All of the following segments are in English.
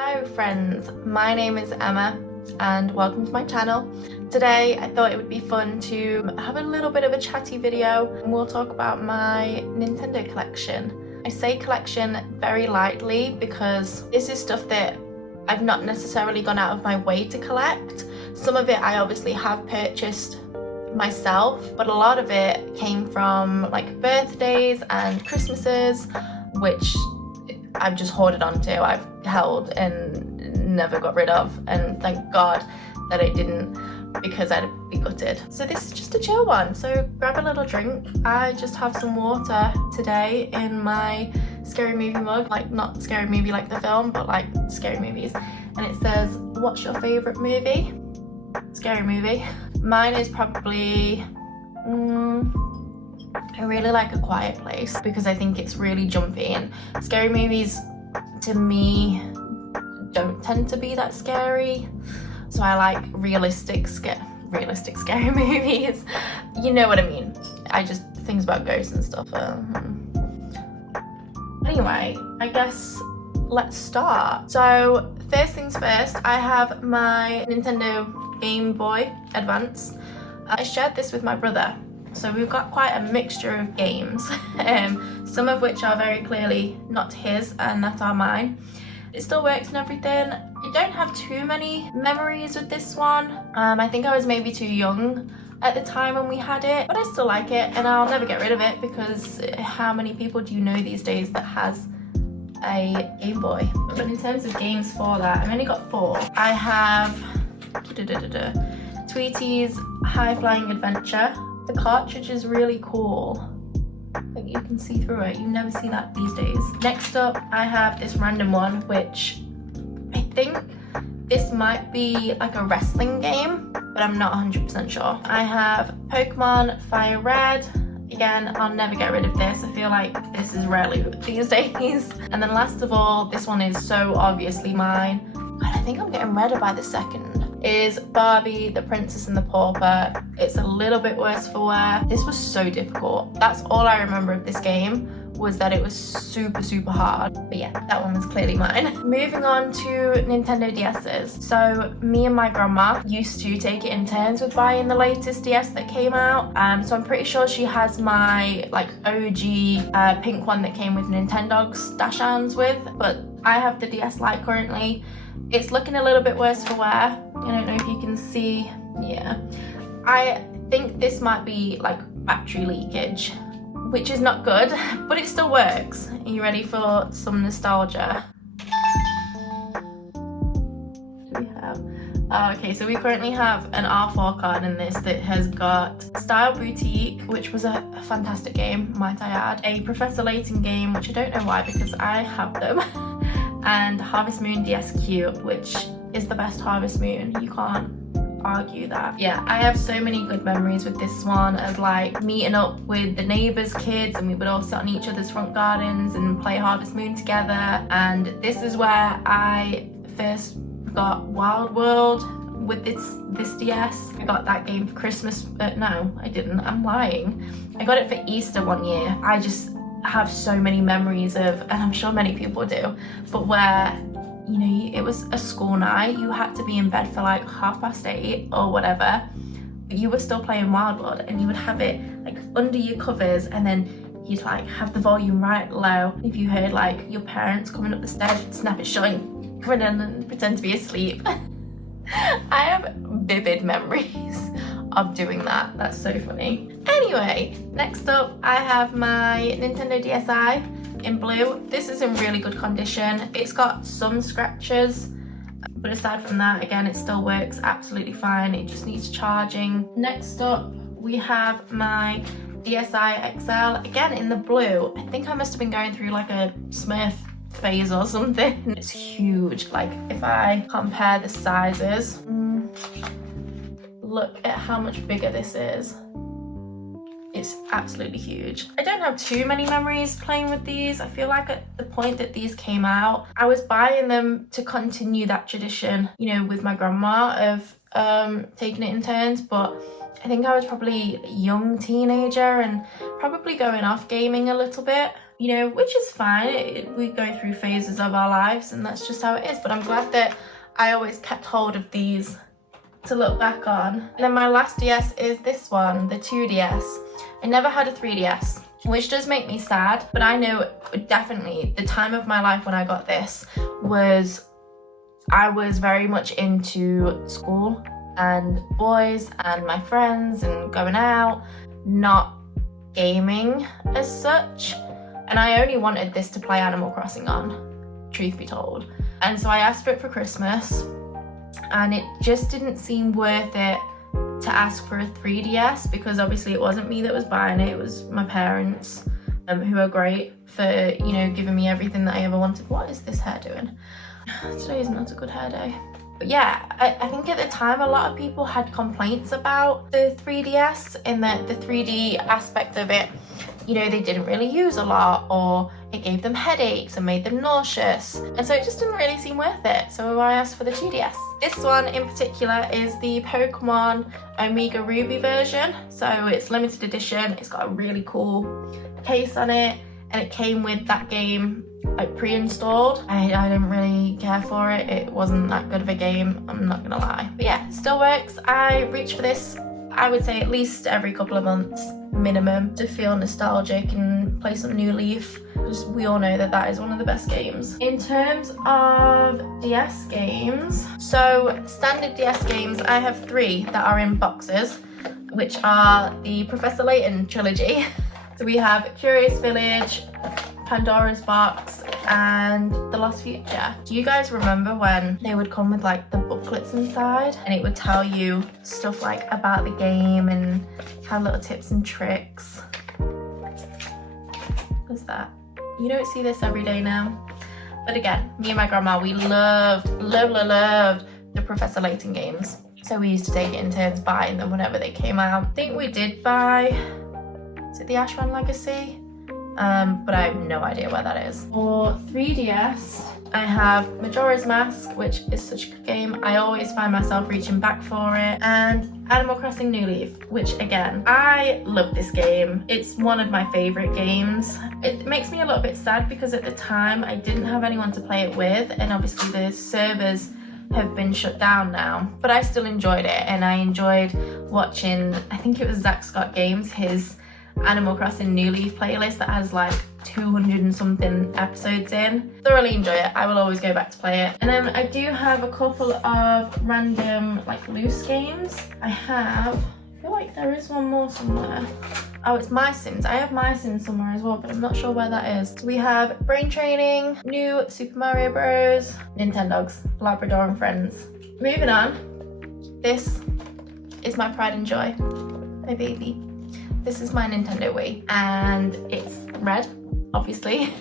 Hello friends, my name is Emma and welcome to my channel. Today I thought it would be fun to have a little bit of a chatty video and we'll talk about my Nintendo collection. I say collection very lightly because this is stuff that I've not necessarily gone out of my way to collect. Some of it I obviously have purchased myself, but a lot of it came from like birthdays and Christmases, which I've just hoarded onto, I've held and never got rid of, and thank God that I didn't, because I'd be gutted. So this is just a chill one, so grab a little drink. I just have some water today in my scary movie mug, like not scary movie like the film, but like scary movies, and it says, what's your favourite movie? Scary movie. Mine is probably I really like A Quiet Place because I think it's really jumpy, and scary movies to me don't tend to be that scary, so I like realistic scary movies. You know what I mean? I just things about ghosts and stuff. Anyway, I guess let's start. So first things first, I have my Nintendo Gameboy Advance. I shared this with my brother. So we've got quite a mixture of games, some of which are very clearly not his and that are mine. It still works and everything. I don't have too many memories with this one. I think I was maybe too young at the time when we had it, but I still like it and I'll never get rid of it because how many people do you know these days that has a Game Boy? But in terms of games for that, I've only got 4. I have Tweety's High Flying Adventure. The cartridge is really cool. Like you can see through it. You never see that these days. Next up, I have this random one, which I think this might be like a wrestling game, but I'm not 100% sure. I have Pokemon Fire Red. Again, I'll never get rid of this. I feel like this is rarely these days. And then last of all, this one is so obviously mine, but I think I'm getting redder by the second, is Barbie, the Princess and the Pauper. It's a little bit worse for wear. This was so difficult. That's all I remember of this game, was that it was super hard. But yeah, that one was clearly mine. Moving on to Nintendo DS's. So me and my grandma used to take it in turns with buying the latest DS that came out. So I'm pretty sure she has my like OG pink one that came with Nintendogs dash arms with, but I have the DS Lite currently. It's looking a little bit worse for wear. I don't know if you can see. Yeah, I think this might be like battery leakage, which is not good, but it still works. Are you ready for some nostalgia? What do we have? Okay, so we currently have an R4 card in this that has got Style Boutique, which was a fantastic game, might I add. A Professor Layton game, which I don't know why because I have them. And Harvest Moon DSQ, which is the best Harvest Moon. You can't argue that. Yeah, I have so many good memories with this one of like meeting up with the neighbours' kids, and we would all sit on each other's front gardens and play Harvest Moon together. And this is where I first got Wild World with this DS. I got that game for Christmas. No, I didn't. I'm lying. I got it for Easter one year. I just have so many memories of, and I'm sure many people do, but where, you know, it was a school night, you had to be in bed for like 8:30 or whatever, but you were still playing Wild World, and you would have it like under your covers, and then you'd like have the volume right low. If you heard like your parents coming up the stairs, you'd snap it shut and run in and pretend to be asleep. I have vivid memories of doing that. That's so funny. Anyway, next up I have my Nintendo DSi in blue. This is in really good condition. It's got some scratches, but aside from that, again, it still works absolutely fine. It just needs charging. Next up we have my DSi XL, again in the blue. I think I must have been going through like a Smurf phase or something. It's huge. Like if I compare the sizes, look at how much bigger this is. It's absolutely huge. I don't have too many memories playing with these. I feel like at the point that these came out, I was buying them to continue that tradition, you know, with my grandma of taking it in turns, but I think I was probably a young teenager and probably going off gaming a little bit, you know, which is fine. We go through phases of our lives and that's just how it is. But I'm glad that I always kept hold of these to look back on. And then my last DS is this one, the 2DS. I never had a 3DS, which does make me sad, but I know definitely the time of my life when I got this was, I was very much into school and boys and my friends and going out, not gaming as such. And I only wanted this to play Animal Crossing on, truth be told. And so I asked for it for Christmas, and it just didn't seem worth it to ask for a 3DS, because obviously it wasn't me that was buying it, it was my parents, who are great for, you know, giving me everything that I ever wanted. What is this hair doing? Today is not a good hair day. But yeah, I think at the time a lot of people had complaints about the 3DS, in that the 3D aspect of it, you know, they didn't really use a lot, or it gave them headaches and made them nauseous. And so it just didn't really seem worth it. So I asked for the 2DS. This one in particular is the Pokemon Omega Ruby version. So it's limited edition. It's got a really cool case on it, and it came with that game like pre-installed. I didn't really care for it. It wasn't that good of a game, I'm not gonna lie. But yeah, still works. I reach for this, I would say at least every couple of months minimum, to feel nostalgic and play some New Leaf, because we all know that that is one of the best games. In terms of DS games, so standard DS games, I have 3 that are in boxes, which are the Professor Layton trilogy. So we have Curious Village, Pandora's Box, and The Lost Future. Do you guys remember when they would come with like the booklets inside, and it would tell you stuff like about the game and have little tips and tricks? What's that? You don't see this every day now. But again, me and my grandma, we loved the Professor Layton games. So we used to take it in turns buying them whenever they came out. I think we did buy, is it the Ashran Legacy? But I have no idea where that is. For 3DS, I have Majora's Mask, which is such a good game. I always find myself reaching back for it. And Animal Crossing New Leaf, which again, I love this game. It's one of my favorite games. It makes me a little bit sad because at the time I didn't have anyone to play it with, and obviously the servers have been shut down now, but I still enjoyed it, and I enjoyed watching, I think it was Zach Scott Games, his Animal Crossing New Leaf playlist that has like 200 and something episodes in. Thoroughly enjoy it. I will always go back to play it. And then I do have a couple of random like loose games. I feel like there is one more somewhere. Oh, it's My Sims. I have My Sims somewhere as well, but I'm not sure where that is. So we have Brain Training, New Super Mario Bros, Nintendogs, Labrador and Friends. Moving on. This is my pride and joy. My baby. This is my Nintendo Wii, and it's red, obviously,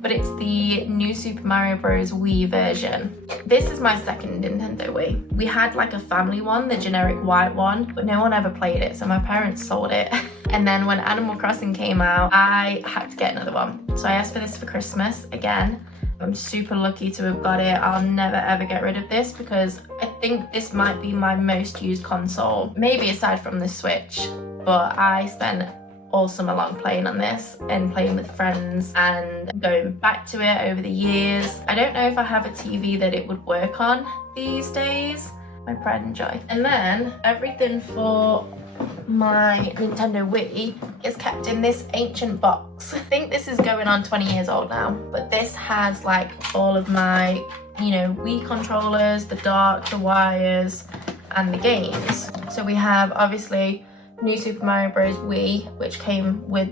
but it's the new Super Mario Bros. Wii version. This is my second Nintendo Wii. We had like a family one, the generic white one, but no one ever played it, so my parents sold it. And then when Animal Crossing came out, I had to get another one. So I asked for this for Christmas again. I'm super lucky to have got it. I'll never ever get rid of this because I think this might be my most used console, maybe aside from the Switch. But I spent all summer long playing on this and playing with friends and going back to it over the years. I don't know if I have a TV that it would work on these days. My pride and joy. And then everything for my Nintendo Wii is kept in this ancient box. I think this is going on 20 years old now, but this has like all of my, you know, Wii controllers, the dock, the wires, and the games. So we have obviously New Super Mario Bros. Wii, which came with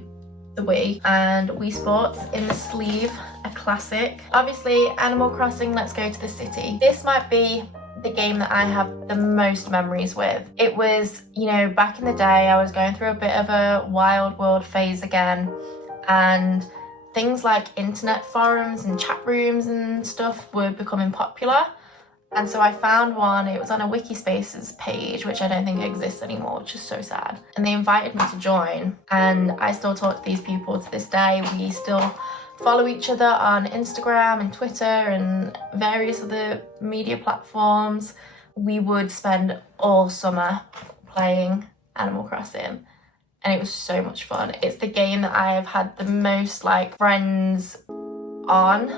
the Wii, and Wii Sports in the sleeve, a classic. Obviously, Animal Crossing Let's Go to the City. This might be the game that I have the most memories with. It was, you know, back in the day, I was going through a bit of a wild world phase again, and things like internet forums and chat rooms and stuff were becoming popular. And so I found one, it was on a Wikispaces page, which I don't think exists anymore, which is so sad. And they invited me to join, and I still talk to these people to this day. We still follow each other on Instagram and Twitter and various other media platforms. We would spend all summer playing Animal Crossing, and it was so much fun. It's the game that I have had the most like friends on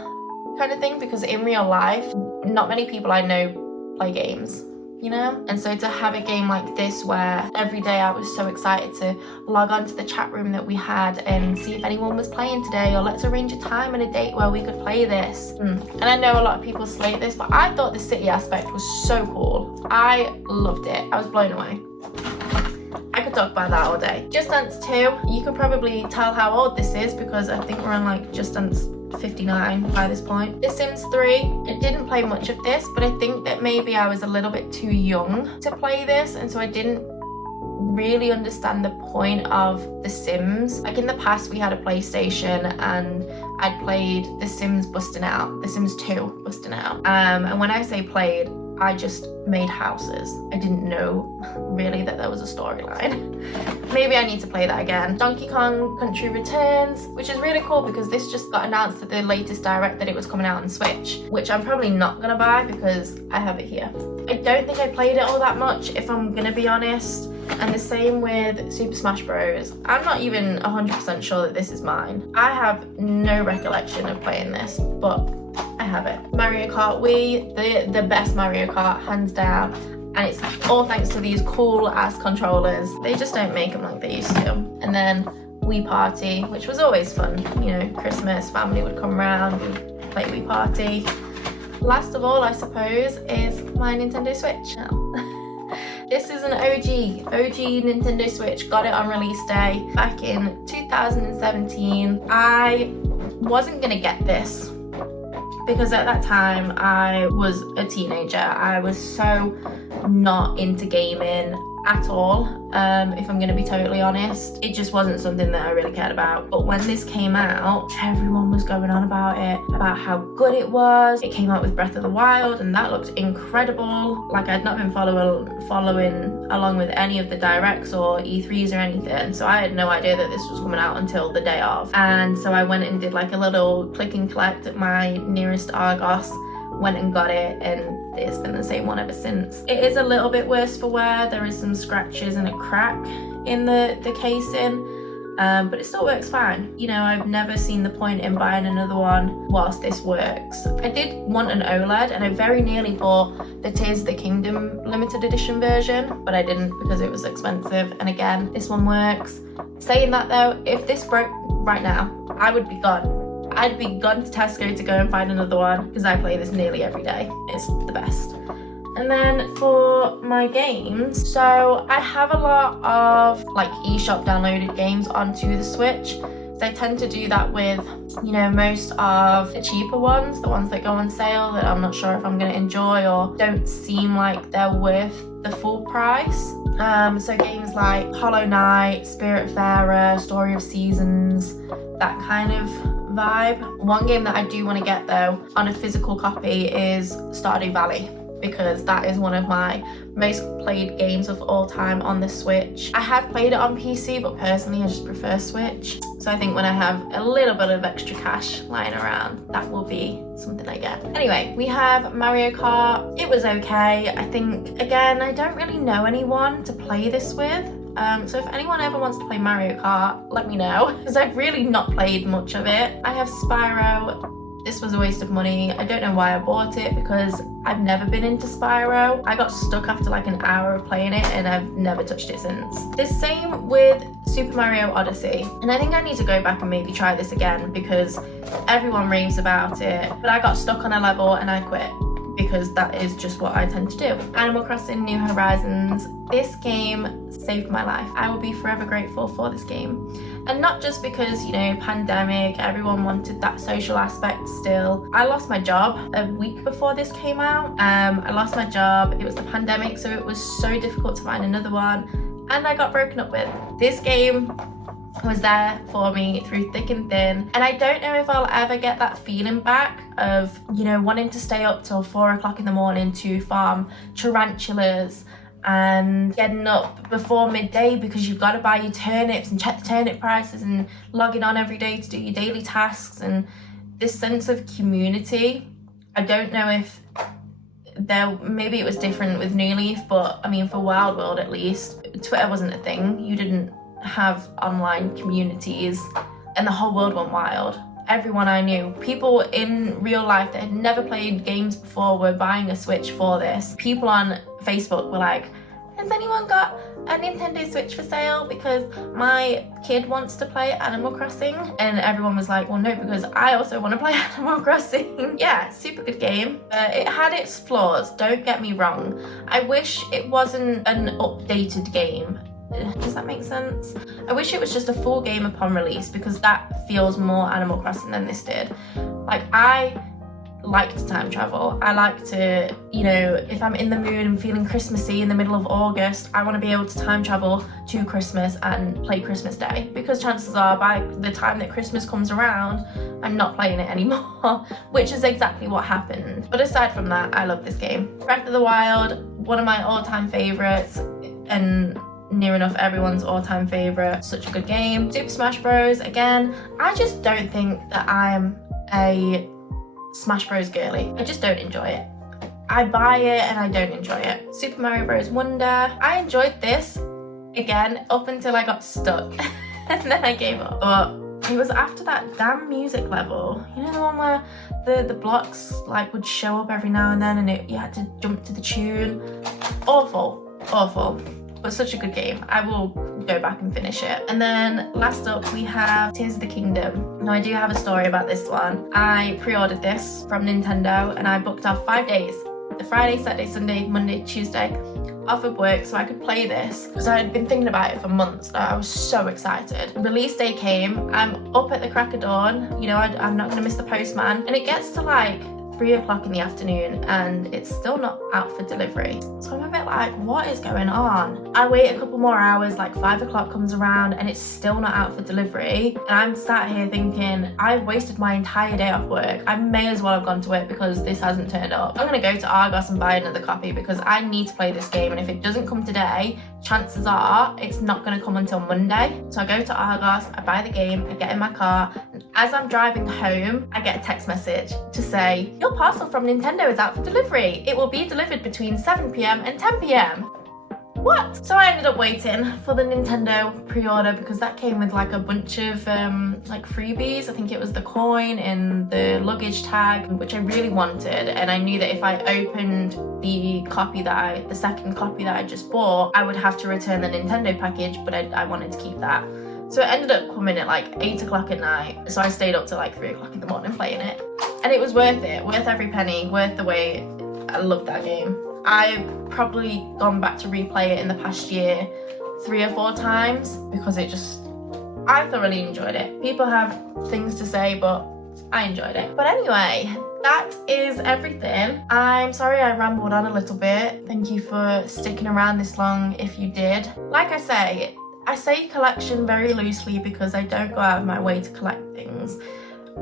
kind of thing, because in real life, not many people I know play games, you know? And so to have a game like this where every day I was so excited to log on to the chat room that we had and see if anyone was playing today, or let's arrange a time and a date where we could play this. And I know a lot of people slate this, but I thought the city aspect was so cool. I loved it. I was blown away. I could talk about that all day. Just Dance 2, you can probably tell how old this is because I think we're on like Just Dance 59 by this point. The Sims 3, I didn't play much of this, but I think that maybe I was a little bit too young to play this, and so I didn't really understand the point of The Sims. Like in the past we had a PlayStation and I'd played The Sims Busting Out, The Sims 2 Busting Out. And when I say played, I just made houses. I didn't know really that there was a storyline. Maybe I need to play that again. Donkey Kong Country Returns, which is really cool because this just got announced at the latest direct that it was coming out on Switch, which I'm probably not gonna buy because I have it here. I don't think I played it all that much, if I'm gonna be honest. And the same with Super Smash Bros. I'm not even 100% sure that this is mine. I have no recollection of playing this, but I have it. Mario Kart Wii, the best Mario Kart, hands down. And it's all thanks to these cool ass controllers. They just don't make them like they used to. And then Wii Party, which was always fun. You know, Christmas, family would come around, we'd play Wii Party. Last of all, I suppose, is my Nintendo Switch. This is an OG Nintendo Switch. Got it on release day back in 2017. I wasn't gonna get this because at that time I was a teenager. I was so not into gaming at all, if I'm gonna be totally honest. It just wasn't something that I really cared about. But when this came out, everyone was going on about it, about how good it was. It came out with Breath of the Wild and that looked incredible. Like I'd not been following along with any of the directs or E3s or anything, so I had no idea that this was coming out until the day of. And so I went and did like a little click and collect at my nearest Argos, went and got it, and it's been the same one ever since. It is a little bit worse for wear. There is some scratches and a crack in the casing, but it still works fine. You know, I've never seen the point in buying another one whilst this works. I did want an OLED and I very nearly bought the Tears of the Kingdom limited edition version, but I didn't because it was expensive. And again, this one works. Saying that though, if this broke right now, I would be gone. I'd be gone to Tesco to go and find another one because I play this nearly every day. It's the best. And then for my games, so I have a lot of like eShop downloaded games onto the Switch. So I tend to do that with, you know, most of the cheaper ones, the ones that go on sale that I'm not sure if I'm going to enjoy or don't seem like they're worth the full price. So games like Hollow Knight, Spiritfarer, Story of Seasons, that kind of vibe. One game that I do want to get though on a physical copy is Stardew Valley, because that is one of my most played games of all time on the Switch. I have played it on PC, but personally I just prefer Switch. So I think when I have a little bit of extra cash lying around, that will be something I get. Anyway, we have Mario Kart. It was okay. I think, again, I don't really know anyone to play this with. So if anyone ever wants to play Mario Kart, let me know, because I've really not played much of it. I have Spyro. This was a waste of money. I don't know why I bought it because I've never been into Spyro. I got stuck after like an hour of playing it and I've never touched it since. The same with Super Mario Odyssey. And I think I need to go back and maybe try this again because everyone raves about it. But I got stuck on a level and I quit, because that is just what I tend to do. Animal Crossing New Horizons. This game saved my life. I will be forever grateful for this game. And not just because, you know, pandemic, everyone wanted that social aspect still. I lost my job a week before this came out. I lost my job. It was the pandemic, so it was so difficult to find another one. And I got broken up with. This game was there for me through thick and thin, and I don't know if I'll ever get that feeling back of, you know, wanting to stay up till 4 o'clock in the morning to farm tarantulas and getting up before midday because you've got to buy your turnips and check the turnip prices and logging on every day to do your daily tasks, and this sense of community. I don't know if maybe it was different with New Leaf, but I mean, for Wild World at least, Twitter wasn't a thing. You didn't have online communities, and the whole world went wild. Everyone I knew, people in real life that had never played games before, were buying a Switch for this. People on Facebook were like, has anyone got a Nintendo Switch for sale, because my kid wants to play Animal Crossing? And everyone was like, well, no, because I also want to play Animal Crossing. Yeah, super good game. It had its flaws, don't get me wrong. I wish it wasn't an updated game. Does that make sense? I wish it was just a full game upon release, because that feels more Animal Crossing than this did. Like, I like to time travel. I like to, you know, if I'm in the mood and feeling Christmassy in the middle of August, I want to be able to time travel to Christmas and play Christmas Day, because chances are by the time that Christmas comes around, I'm not playing it anymore, which is exactly what happened. But aside from that, I love this game. Breath of the Wild, one of my all-time favorites, and near enough everyone's all-time favorite. Such a good game. Super Smash Bros. Again, I just don't think that I'm a Smash Bros girly. I just don't enjoy it. I buy it and I don't enjoy it. Super Mario Bros. Wonder. I enjoyed this, again, up until I got stuck and then I gave up. But it was after that damn music level. You know, the one where the blocks like would show up every now and then and you had to jump to the tune. Awful, awful. But such a good game. I will go back and finish it. And then last up we have Tears of the Kingdom. Now I do have a story about this one. I pre-ordered this from Nintendo and I booked off 5 days. The Friday, Saturday, Sunday, Monday, Tuesday off of work so I could play this, because I had been thinking about it for months. I was so excited. Release day came, I'm up at the crack of dawn, you know, I'm not gonna miss the postman, and it gets to like 3 o'clock in the afternoon and it's still not out for delivery. So I'm a bit like, what is going on? I wait a couple more hours, like 5 o'clock comes around and it's still not out for delivery. And I'm sat here thinking, I've wasted my entire day off work. I may as well have gone to work because this hasn't turned up. I'm gonna go to Argos and buy another copy because I need to play this game, and if it doesn't come today, chances are it's not gonna come until Monday. So I go to Argos, I buy the game, I get in my car, and as I'm driving home, I get a text message to say, your parcel from Nintendo is out for delivery. It will be delivered between 7 p.m. and 10 p.m. What? So I ended up waiting for the Nintendo pre-order because that came with like a bunch of like freebies. I think it was the coin and the luggage tag, which I really wanted, and I knew that if I opened the second copy that I just bought, I would have to return the Nintendo package, but I wanted to keep that. So it ended up coming at like 8 o'clock at night, so I stayed up till like 3 o'clock in the morning playing it. And it was worth it, worth every penny, worth the wait. I loved that game. I've probably gone back to replay it in the past year 3 or 4 times because I thoroughly enjoyed it. People have things to say, but I enjoyed it. But anyway, that is everything. I'm sorry I rambled on a little bit. Thank you for sticking around this long if you did. Like I say collection very loosely because I don't go out of my way to collect things.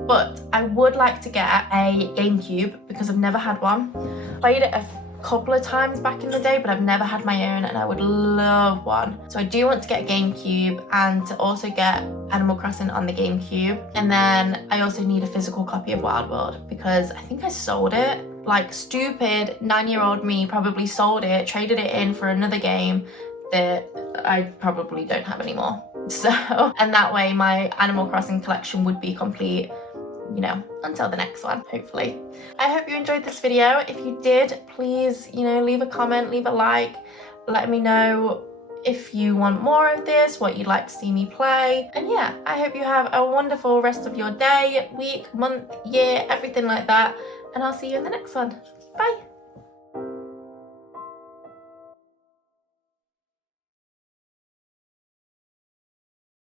But I would like to get a GameCube because I've never had one. Played it a couple of times back in the day, but I've never had my own and I would love one. So I do want to get a GameCube and to also get Animal Crossing on the GameCube. And then I also need a physical copy of Wild World because I think I sold it. Like stupid 9-year-old me probably sold it, traded it in for another game that I probably don't have anymore. So, and that way my Animal Crossing collection would be complete, you know, until the next one, hopefully. I hope you enjoyed this video. If you did, please, you know, leave a comment, leave a like, let me know if you want more of this, what you'd like to see me play. And yeah, I hope you have a wonderful rest of your day, week, month, year, everything like that. And I'll see you in the next one. Bye.